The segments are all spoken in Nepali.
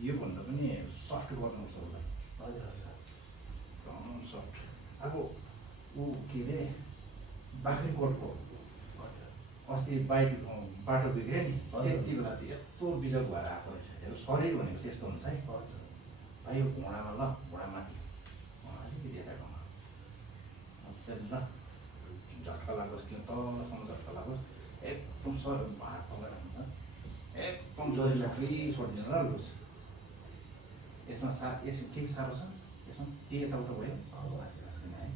योभन्दा पनि सफ्ट गर्नुपर्छ उसलाई। हजुर हजुर एकदम सफ्ट। अब ऊ के अरे बाख्राकोटको अस्ति बाटो बिग्रियो नि, त्यति बेला चाहिँ यस्तो बिजक भएर आएको रहेछ। यो शरीर भनेको त्यस्तो हुन्छ है। हजुर भाइ यो घुँडामा ल, घुँडामाथि अलिकति यता घुमा मजाले ल, झट्का लागोस् कि तलसम्म झट्का लागोस्, एकदम हात पकाएर हुन्छ, एकदम जरिला फेरि छोडिदिनु ल लुज। यसमा यसमा के साह्रो छ? यसमा के यताउता भयो? छैन है।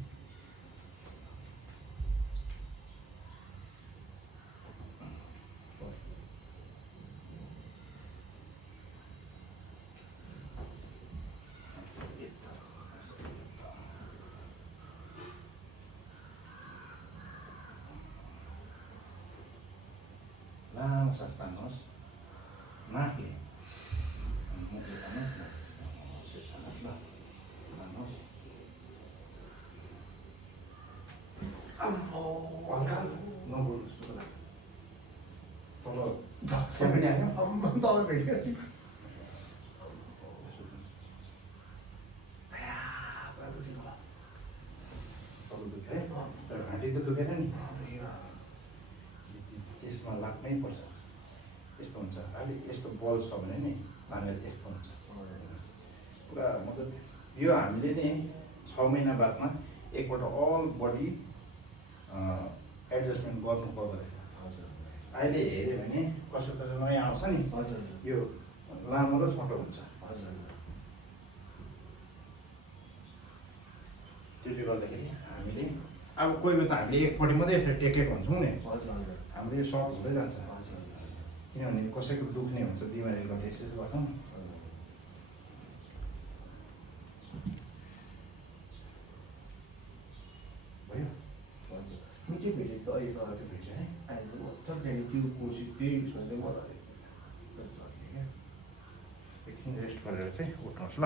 लामो सास तान्नुहोस् नाकले, मुखले तान्नुहोस् न, तान्नुहोस् ल, तान्नुहोस्। अम्मो हल्का नबोल्नुहोस् तपाईँलाई तल झक्कै पनि आयो अम्मा तल भेट्यो तल दुख्यो है, तर घाँटी त दुखेन नि। त्यसमा लाग्नै पर्छ। यस्तो हुन्छ, अलिक यस्तो बल छ भने नि बाँधेर यस्तो हुन्छ पुरा मजाले। यो हामीले नि 6 महिना बादमा एकपल्ट अल बडी एडजस्टमेन्ट गर्नुपर्दो रहेछ। अहिले हेऱ्यो भने कसो कसो नयाँ आउँछ नि, यो लामो र छोटो हुन्छ। त्यसले गर्दाखेरि हामीले अब कोही बेला त हामीले एकपट्टि मात्रै यसरी टेकेको हुन्छौँ नि, हाम्रो यो सर्ट हुँदै जान्छ। किनभने कसैको दुख्ने हुन्छ, बिमारीले गर्दा यसरी गर्छौँ नि। भयो निकै भेटेँ त अहिले त भेट्यो है अहिले त मजाले त्यहाँदेखि त्यो कोसिस त्यही उसमा चाहिँ मजाले एकछिन रेस्ट गरेर चाहिँ उठ्नुहोस् ल।